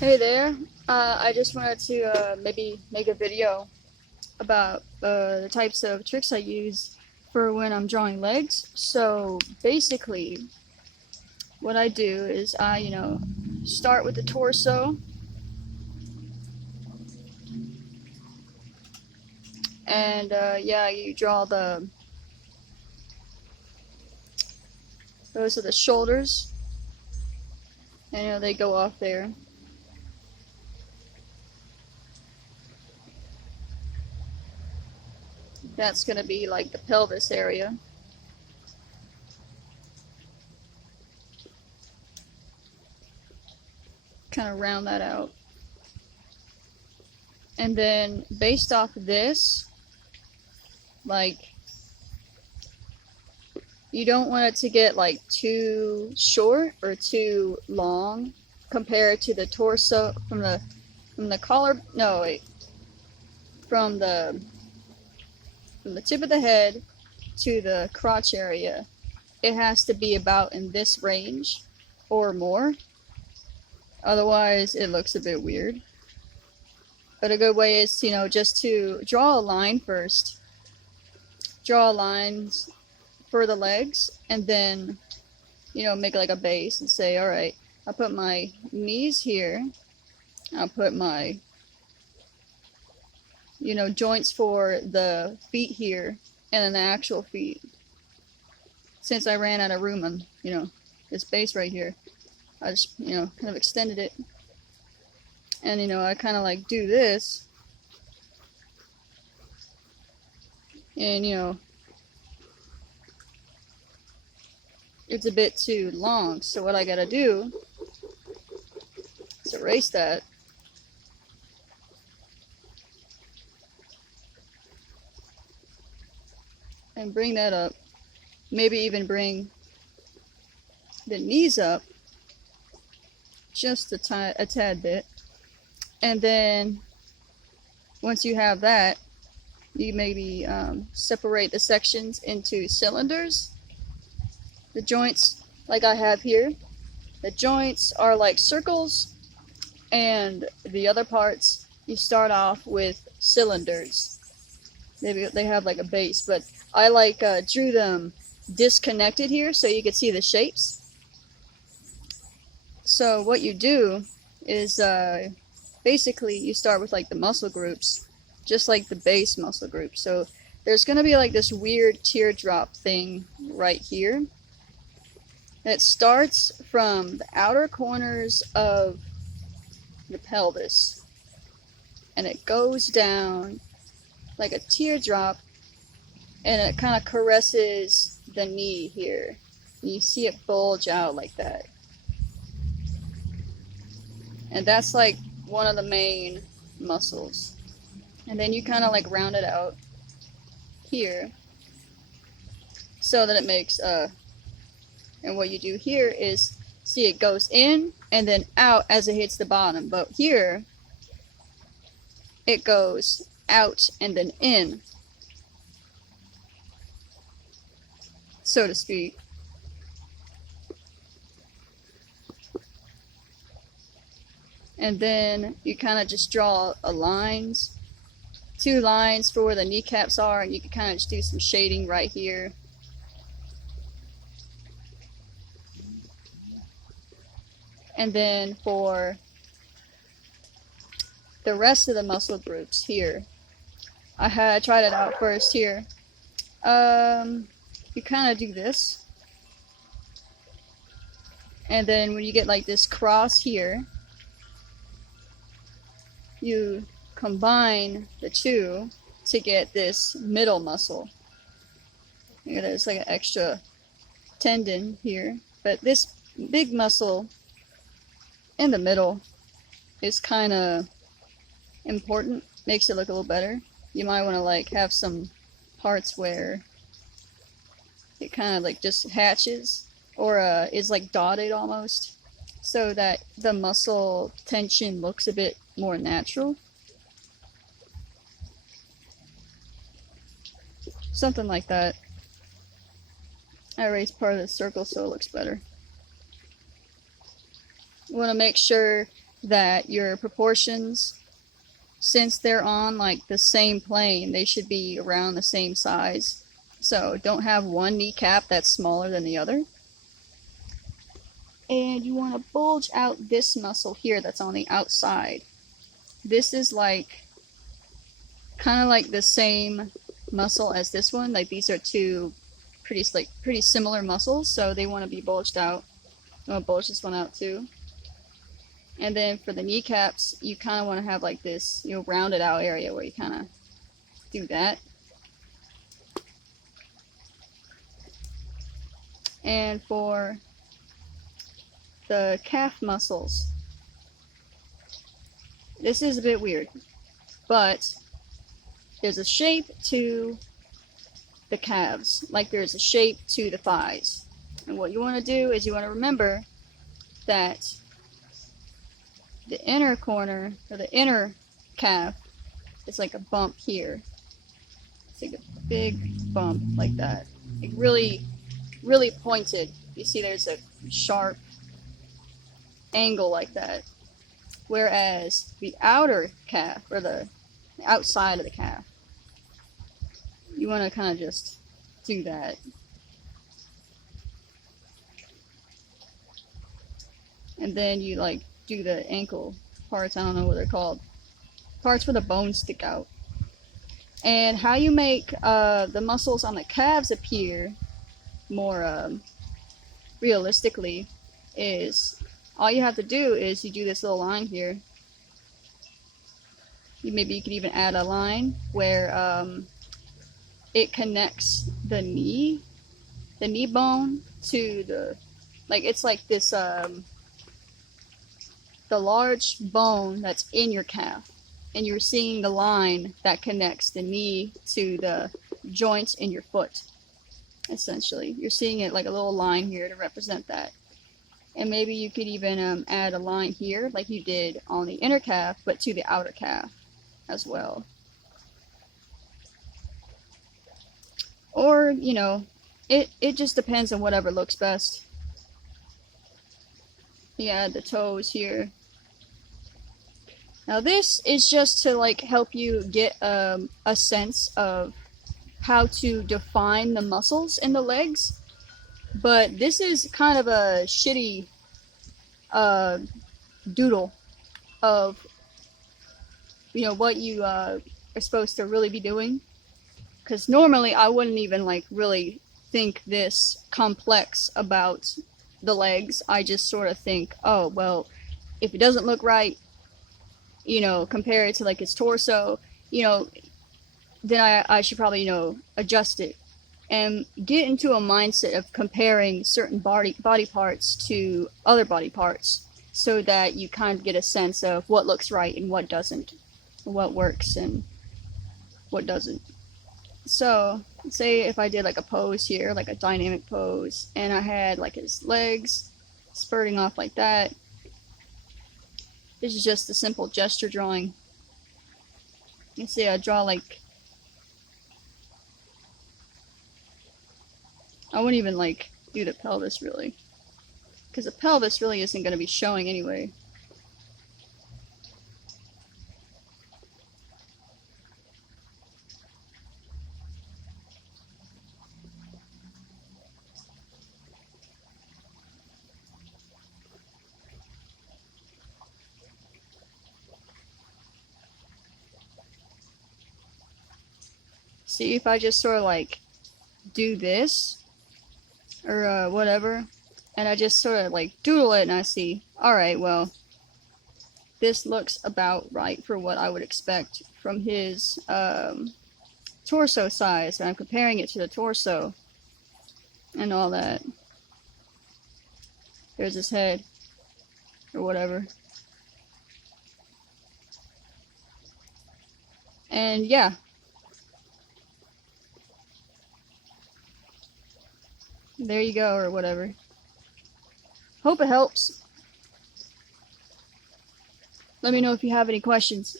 Hey there. I just wanted to maybe make a video about the types of tricks I use for when I'm drawing legs. So basically, what I do is I start with the torso, and yeah, you draw those are the shoulders, and they go off there. That's gonna be like the pelvis area. Kind of round that out. And then based off of this, like, you don't want it to get like too short or too long compared to the torso from the collar, no wait, from the tip of the head to the crotch area. It has to be about in this range or more. Otherwise it looks a bit weird. But a good way is, just to draw a line first. Draw lines for the legs, and then make like a base and say, all right, I'll put my knees here, I'll put my joints for the feet here, and then the actual feet. Since I ran out of room on this base right here, I just kind of extended it, and I kind of like do this, and it's a bit too long, so what I gotta do is erase that. And bring that up. Maybe even bring the knees up just a tad bit. And then once you have that, you maybe separate the sections into cylinders. The joints, like I have here, the joints are like circles, and the other parts you start off with cylinders. They have like a base, but I drew them disconnected here so you could see the shapes. So what you do is basically you start with like the muscle groups, just like the base muscle group. So there's going to be like this weird teardrop thing right here that starts from the outer corners of the pelvis, and it goes down like a teardrop, and it kind of caresses the knee here. And you see it bulge out like that. And that's like one of the main muscles. And then you kind of like round it out here so that it makes and what you do here is, see, it goes in and then out as it hits the bottom. But here it goes out and then in, so to speak. And then you kind of just draw lines, 2 lines for the kneecaps are, and you can kind of just do some shading right here. And then for the rest of the muscle groups here, I tried it out first here. You kind of do this, and then when you get like this cross here, you combine the two to get this middle muscle. There's like an extra tendon here, but this big muscle in the middle is kind of important, makes it look a little better. You might want to like have some parts where it kind of like just hatches or is like dotted almost, so that the muscle tension looks a bit more natural. Something like that. I erased part of the circle so it looks better. You want to make sure that your proportions, since they're on like the same plane, they should be around the same size. So don't have one kneecap that's smaller than the other. And you want to bulge out this muscle here that's on the outside. This is like kind of like the same muscle as this one. Like these are two pretty similar muscles, so they want to be bulged out. I'm gonna bulge this one out too. And then for the kneecaps, you kind of want to have like this, rounded out area where you kind of do that. And for the calf muscles, this is a bit weird, but there's a shape to the calves, like there's a shape to the thighs. And what you want to do is you want to remember that the inner corner, or the inner calf, is like a bump here. It's like a big bump like that. Like really, really pointed. You see there's a sharp angle like that. Whereas the outer calf, or the outside of the calf, you want to kind of just do that. And then you like do the ankle parts, I don't know what they're called. Parts where the bones stick out. And how you make the muscles on the calves appear more realistically is all you have to do is you do this little line here. Maybe you could even add a line where it connects the knee bone to the, like it's like this the large bone that's in your calf, and you're seeing the line that connects the knee to the joints in your foot. Essentially, you're seeing it like a little line here to represent that. And maybe you could even add a line here like you did on the inner calf, but to the outer calf as well. Or, it just depends on whatever looks best. You add the toes here. Now this is just to like help you get a sense of how to define the muscles in the legs. But this is kind of a shitty doodle of what you are supposed to really be doing. Because normally I wouldn't even like really think this complex about the legs. I just sort of think, oh well, if it doesn't look right, compare it to like his torso, then I should probably adjust it and get into a mindset of comparing certain body parts to other body parts, so that you kind of get a sense of what looks right and what doesn't, what works and what doesn't. So say if I did like a pose here, like a dynamic pose, and I had like his legs spurting off like that. This is just a simple gesture drawing. You can see I draw like, I wouldn't even like do the pelvis really, because the pelvis really isn't going to be showing anyway. See, if I just sort of like do this or whatever, and I just sort of like doodle it, and I see, alright, well, this looks about right for what I would expect from his torso size, and I'm comparing it to the torso and all that. There's his head or whatever. And yeah. There you go, or whatever. Hope it helps. Let me know if you have any questions.